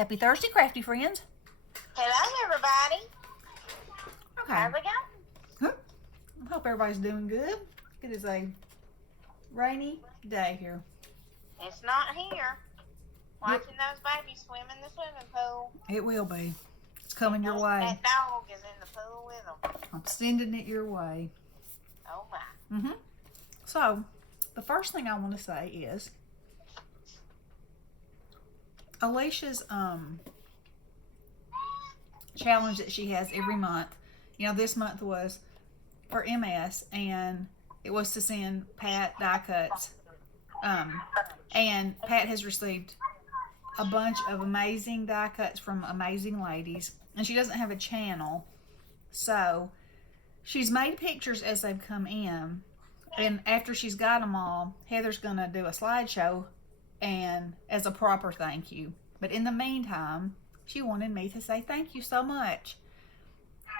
Happy Thursday, crafty friends. Hello, everybody. Okay. How's it going? Good. I hope everybody's doing good. It is a rainy day here. It's not here. Watching those babies swim in the swimming pool. It will be. It's coming your way. That dog is in the pool with them. I'm sending it your way. Oh, my. So, the first thing I want to say is Alicia's challenge that she has every month. You know, this month was for MS, and it was to send Pat die cuts. And Pat has received a bunch of amazing die cuts from amazing ladies, and she doesn't have a channel, so she's made pictures as they've come in, and after she's got them all, Heather's gonna do a slideshow and as a proper thank you. But in the meantime, she wanted me to say thank you so much,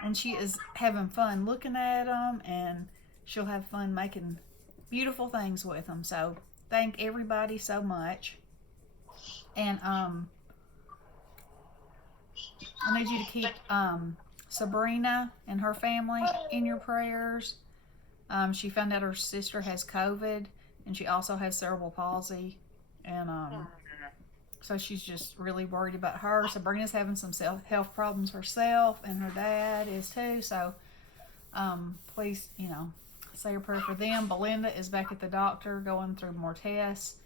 and she is having fun looking at them, and she'll have fun making beautiful things with them. So thank everybody so much. And I need you to keep Sabrina and her family in your prayers. She found out her sister has COVID, and she also has cerebral palsy, and so she's just really worried about her. Sabrina's having some health problems herself, and her dad is too. So please, say a prayer for them. Belinda is back at the doctor going through more tests,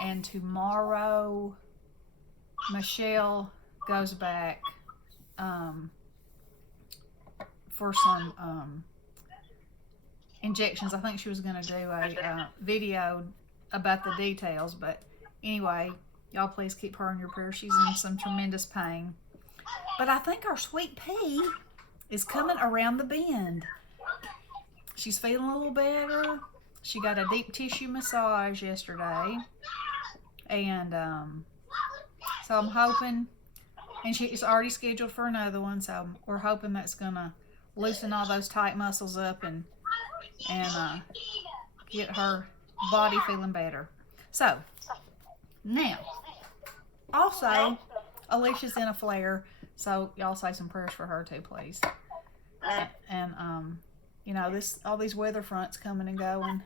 and tomorrow Michelle goes back for some injections. I think she was going to do a video about the details, but anyway, y'all please keep her in your prayers. She's in some tremendous pain. But I think our sweet pea is coming around the bend. She's feeling a little better. She got a deep tissue massage yesterday, and so I'm hoping, and she's already scheduled for another one, so we're hoping that's gonna loosen all those tight muscles up and get her body feeling better. So now, also, Alicia's in a flare, so y'all say some prayers for her too, please. And all these weather fronts coming and going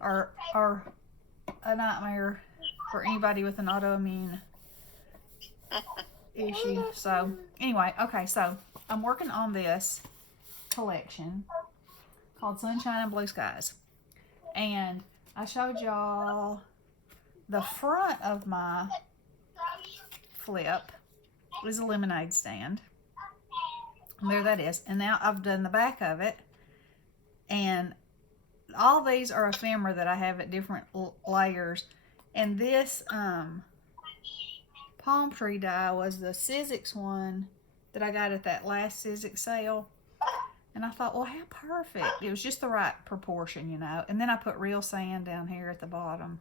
are a nightmare for anybody with an autoimmune issue. So anyway, okay, so I'm working on this collection called Sunshine and Blue Skies, and I showed y'all the front of my flip is a lemonade stand, and there that is. And now I've done the back of it, and all these are ephemera that I have at different layers. And this palm tree die was the Sizzix one that I got at that last Sizzix sale. And I thought, well, how perfect. It was just the right proportion, And then I put real sand down here at the bottom,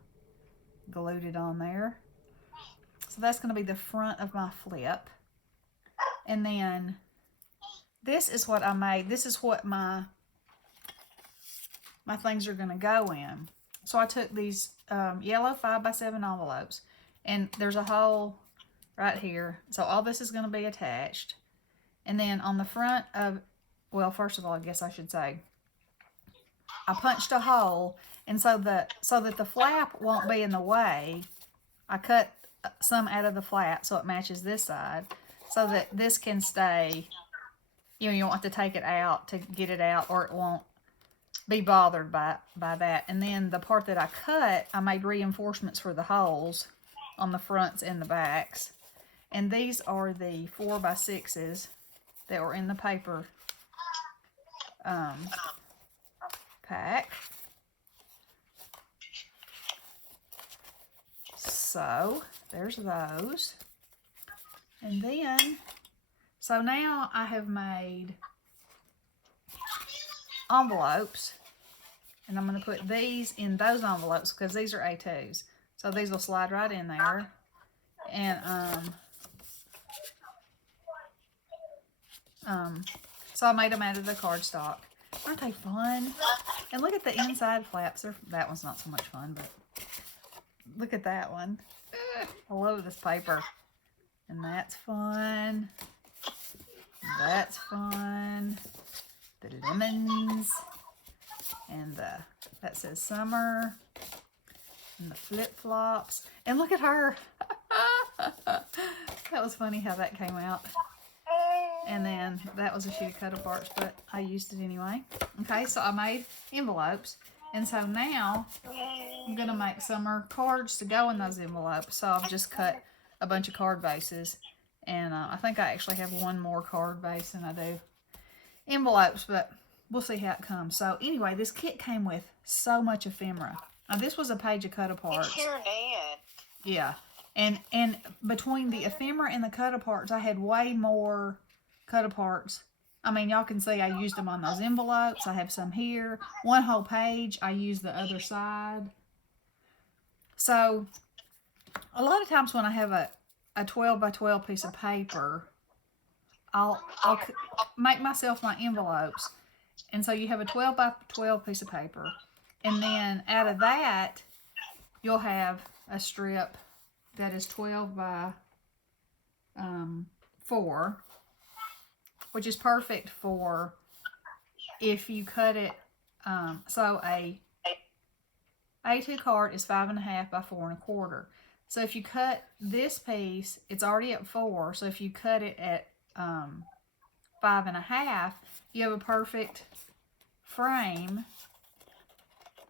glued it on there. So that's going to be the front of my flip. And then this is what I made. This is what my things are going to go in. So I took these yellow 5x7 envelopes, and there's a hole right here. So all this is going to be attached. And then on the front of, well, first of all, I guess I should say, I punched a hole, and so that the flap won't be in the way, I cut some out of the flap so it matches this side, so that this can stay. You don't have to take it out to get it out, or it won't be bothered by that. And then the part that I cut, I made reinforcements for the holes on the fronts and the backs. And these are the 4x6s that were in the paper pack. So there's those. And then, so now I have made envelopes, and I'm going to put these in those envelopes because these are A2s. So these will slide right in there. And so I made them out of the cardstock. Aren't they fun? And look at the inside flaps. That one's not so much fun, but look at that one. I love this paper. And that's fun. That's fun. The lemons. And that says summer. And the flip-flops. And look at her. That was funny how that came out. And then that was a sheet of cut-aparts, but I used it anyway. Okay, so I made envelopes. And so now I'm going to make summer cards to go in those envelopes. So I've just cut a bunch of card bases. And I think I actually have one more card base than I do envelopes, but we'll see how it comes. So anyway, this kit came with so much ephemera. Now this was a page of cut-aparts. It sure did. Yeah. And between the ephemera and the cut-aparts, I had way more cut-aparts. I mean, y'all can see I used them on those envelopes. I have some here. One whole page. I used the other side. So, a lot of times when I have a 12 by 12 piece of paper, I'll make myself my envelopes. And so you have a 12 by 12 piece of paper. And then out of that, you'll have a strip that is 12 by 4, which is perfect for if you cut it. So a A2 card is 5.5 by 4 1/4. So if you cut this piece, it's already at 4. So if you cut it at 5.5, you have a perfect frame.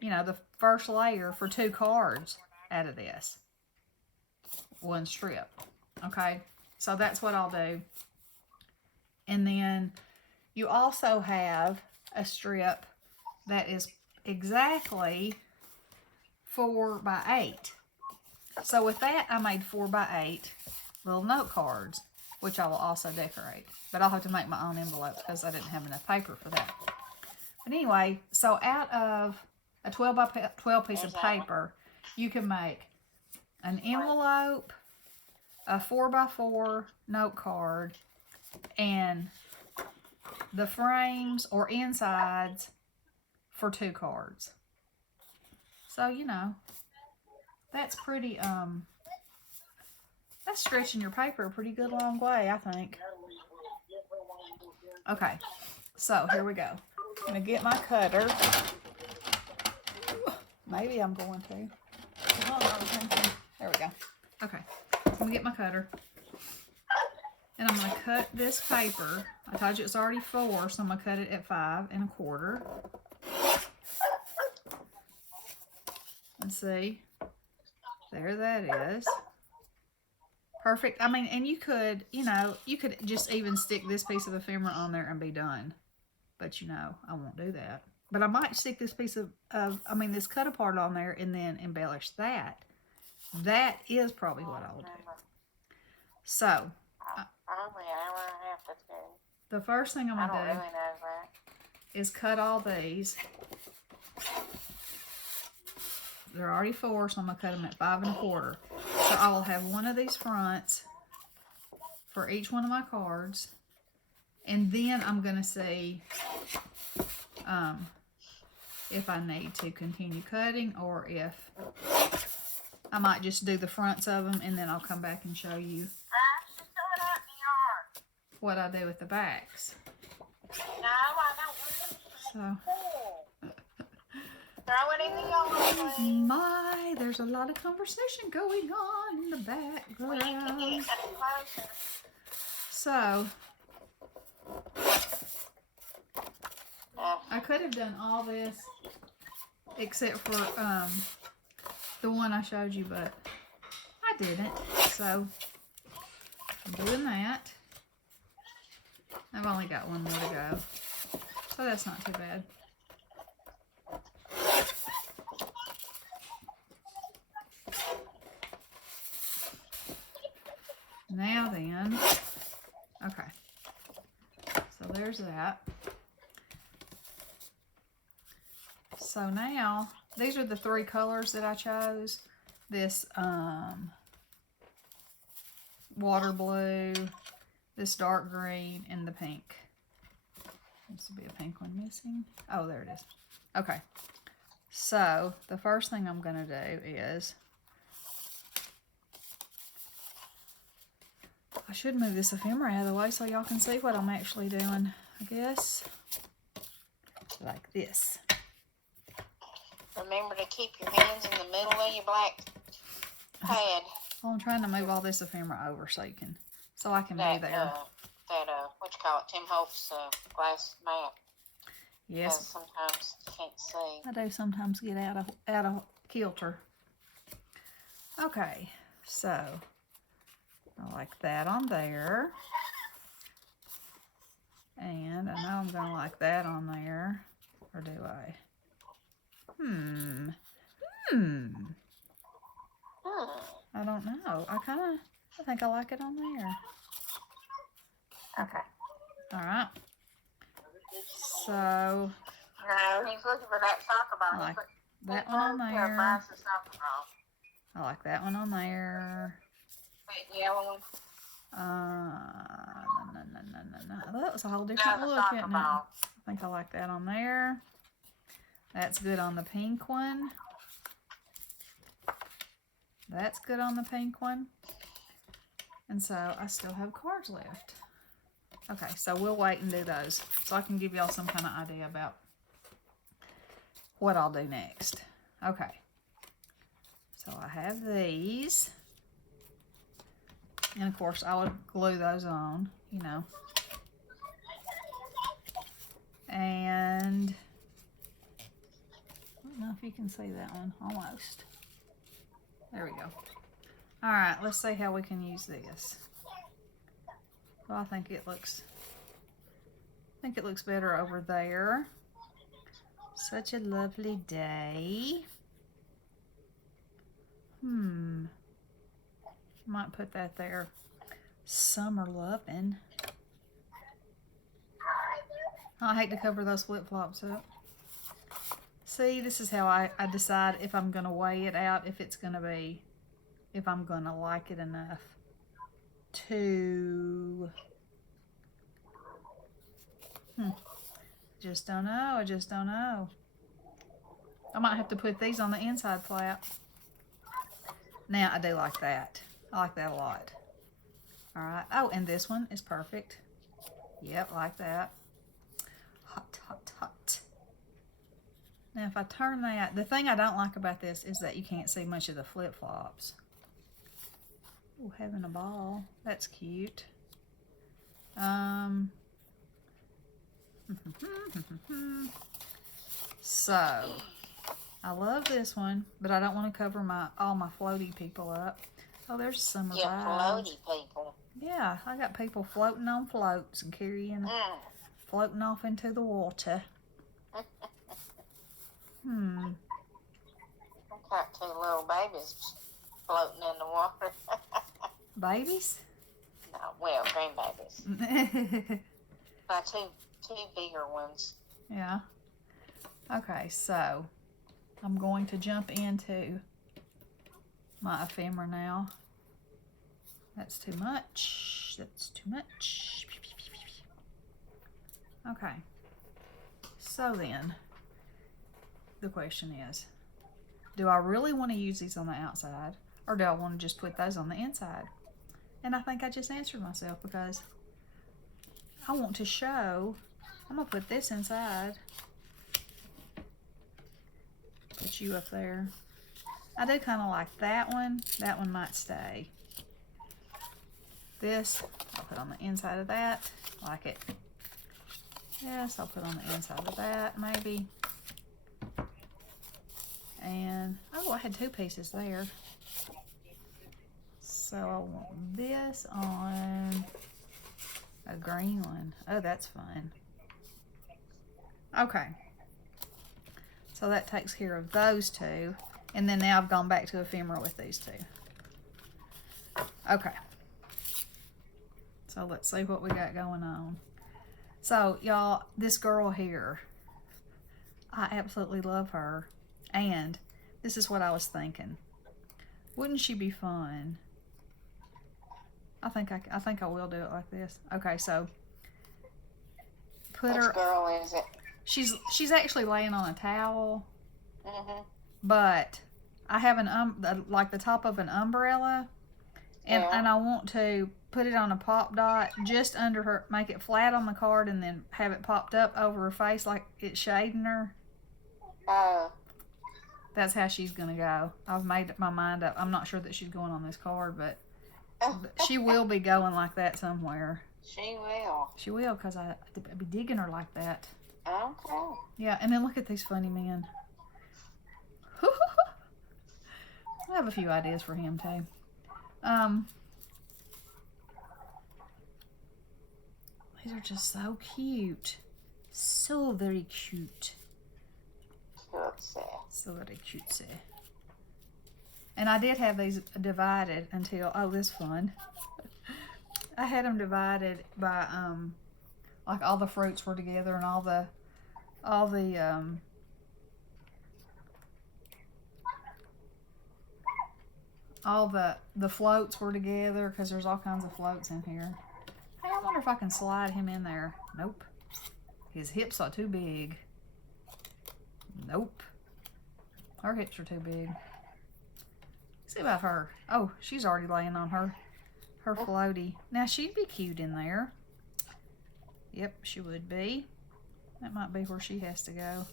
You know, the first layer for 2 cards out of this one strip. Okay, so that's what I'll do. And then you also have a strip that is exactly 4 by 8. So with that, I made 4 by 8 little note cards, which I will also decorate. But I'll have to make my own envelopes because I didn't have enough paper for that. But anyway, so out of a 12 by 12 piece of paper, you can make an envelope, a 4 by 4 note card, and the frames or insides for 2 cards. So, you know, that's pretty, that's stretching your paper a pretty good long way, I think. Okay, so here we go. I'm going to get my cutter. Maybe I'm going to. There we go. Okay, I'm going to get my cutter. And I'm going to cut this paper. I told you it's already 4, so I'm going to cut it at 5 1/4. Let's see. There that is. Perfect. I mean, and you could, you know, you could just even stick this piece of ephemera on there and be done. But, you know, I won't do that. But I might stick this piece of this cut apart on there and then embellish that. That is probably what I'll do. So, Probably an hour and a half to 2. The first thing I'm going to do really know that. is cut all these. They're already 4, so I'm going to cut them at 5 1/4. So I will have one of these fronts for each one of my cards. And then I'm going to see if I need to continue cutting or if I might just do the fronts of them and then I'll come back and show you what I do with the backs. No, I don't want So, throw it in the yard, please. my, there's a lot of conversation going on in the background. Get closer. So, I could have done all this except for the one I showed you, but I didn't. So, I'm doing that. I've only got one more to go, so that's not too bad. Now then, okay, so there's that. So now, these are the 3 colors that I chose. This water blue, this dark green, and the pink. This will be a pink one missing. Oh, there it is. Okay, so the first thing I'm going to do is I should move this ephemera out of the way so y'all can see what I'm actually doing, I guess. Like this. Remember to keep your hands in the middle of your black pad. Well, I'm trying to move all this ephemera over so you can, so I can be there. What you call it, Tim Holtz glass mat. Yes. Because sometimes you can't see. I do sometimes get out of kilter. Okay, so I like that on there. And I know I'm going to like that on there. Or do I? I don't know. I think I like it on there. Okay. Alright. So. No, he's looking for that soccer ball. I like that one on there. I like that one on there. That yellow one. No. That was a whole different look, isn't it? I think I like that on there. That's good on the pink one. That's good on the pink one. And so I still have cards left. Okay, so we'll wait and do those so I can give y'all some kind of idea about what I'll do next. Okay. So I have these. And of course I would glue those on, you know. And I don't know if you can see that one, almost. There we go. All right, let's see how we can use this. Well, I think it looks better over there. Such a lovely day. Might put that there. Summer loving. I hate to cover those flip-flops up. See, this is how I decide if I'm going to weigh it out, if I'm going to like it enough to... Just don't know. I just don't know. I might have to put these on the inside flap. Now, I do like that. I like that a lot. Alright. Oh, and this one is perfect. Yep, like that. Hot, hot, hot. Now, if I turn that, the thing I don't like about this is that you can't see much of the flip-flops. Oh, having a ball. That's cute. So, I love this one, but I don't want to cover all my floaty people up. Oh, there's summer vibes. Floaty people. Yeah, I got people floating on floats and floating off into the water. I've got two little babies floating in the water. Babies? No, well, grandbabies. Two bigger ones. Yeah. Okay, so I'm going to jump into my ephemera now. That's too much. That's too much. Okay. So then, the question is, do I really want to use these on the outside, or do I want to just put those on the inside? And I think I just answered myself, because I want to show. I'm going to put this inside. Put you up there. I do kind of like that one. That one might stay. This, I'll put on the inside of that. Like it. Yes, I'll put on the inside of that, maybe. And, oh, I had two pieces there. So I want this on a green one. Oh, that's fun. Okay. So that takes care of those two. And then now I've gone back to ephemera with these two. Okay. So let's see what we got going on. So, y'all, this girl here, I absolutely love her. And this is what I was thinking. Wouldn't she be fun? I think I will do it like this. Okay, so put her. Which girl is it? She's actually laying on a towel. Mm-hmm. But I have like the top of an umbrella, And I want to put it on a pop dot just under her, make it flat on the card, and then have it popped up over her face like it's shading her. That's how she's gonna go. I've made my mind up. I'm not sure that she's going on this card, but she will be going like that somewhere. She will. She will, because I'd be digging her like that. Okay. Yeah, and then look at these funny men. I have a few ideas for him too. These are just so cute. So very cute. So very cutesy. And I did have these divided until, oh, this fun. I had them divided by, like all the fruits were together and all the floats were together, because there's all kinds of floats in here. Hey, I wonder if I can slide him in there. Nope. His hips are too big. Nope. Her hips are too big. See about her. Oh, she's already laying on her floaty. Now, she'd be cute in there. Yep, she would be. That might be where she has to go.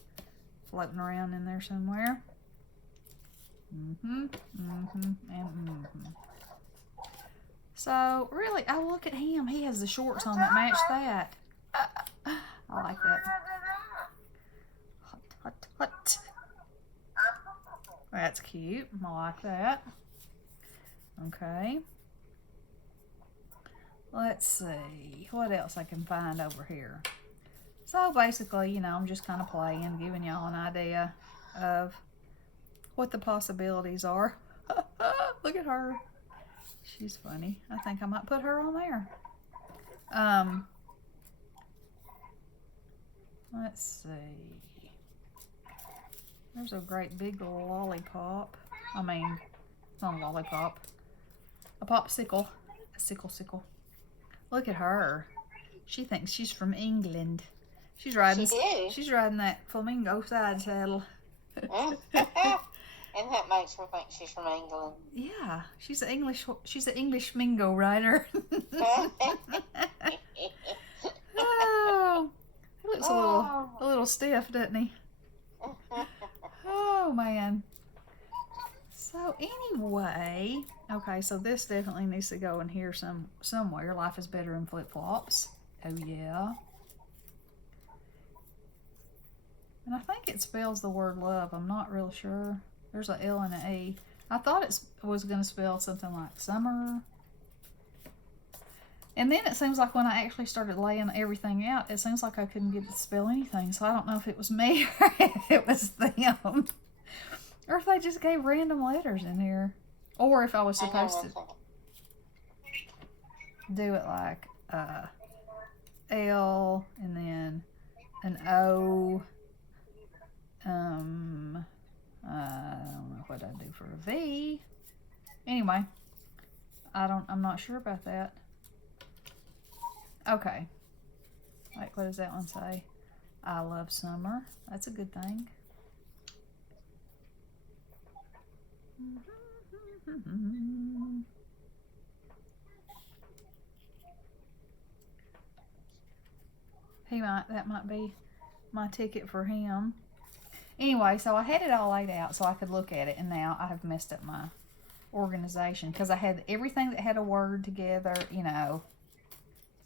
Floating around in there somewhere. And So, really, oh, look at him. He has the shorts on that match that. I like that. Hot. That's cute. I like that. Okay. Let's see what else I can find over here. So basically, you know, I'm just kind of playing, giving y'all an idea of what the possibilities are. Look at her. She's funny. I think I might put her on there. Let's see. There's a great big lollipop. I mean, it's not a lollipop. A popsicle. A sickle. Look at her. She thinks she's from England. She's riding that flamingo side saddle. And that makes her think she's from England. Yeah, she's an English mingo rider. Oh, he looks a little stiff, doesn't he? Oh man. So anyway, okay, so this definitely needs to go in here somewhere. Life is better in flip-flops. Oh yeah. And I think it spells the word love. I'm not real sure. There's an L and an A. I thought it was going to spell something like summer. And then it seems like when I actually started laying everything out, it seems like I couldn't get it to spell anything. So I don't know if it was me or if it was them. Or if they just gave random letters in here. Or if I was supposed to do it like L and then an O. I don't know what I'd do for a V. Anyway, I'm not sure about that. Okay. Like, what does that one say? I love summer. That's a good thing. That might be my ticket for him. Anyway, so I had it all laid out so I could look at it, and now I have messed up my organization because I had everything that had a word together, you know.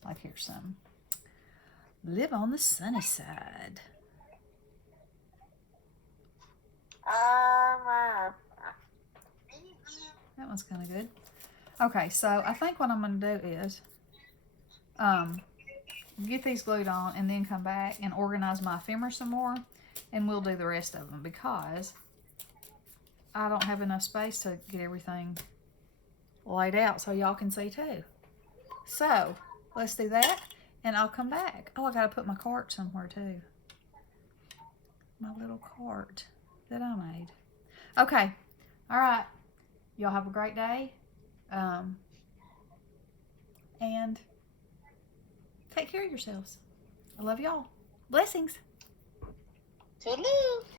Like, here's some. Live on the sunny side. That one's kind of good. Okay, so I think what I'm going to do is get these glued on and then come back and organize my ephemera some more, and we'll do the rest of them because I don't have enough space to get everything laid out so y'all can see too. So let's do that and I'll come back. Oh, I got to put my cart somewhere too. My little cart that I made. Okay. All right. Y'all have a great day. And take care of yourselves. I love y'all. Blessings. Toodaloo.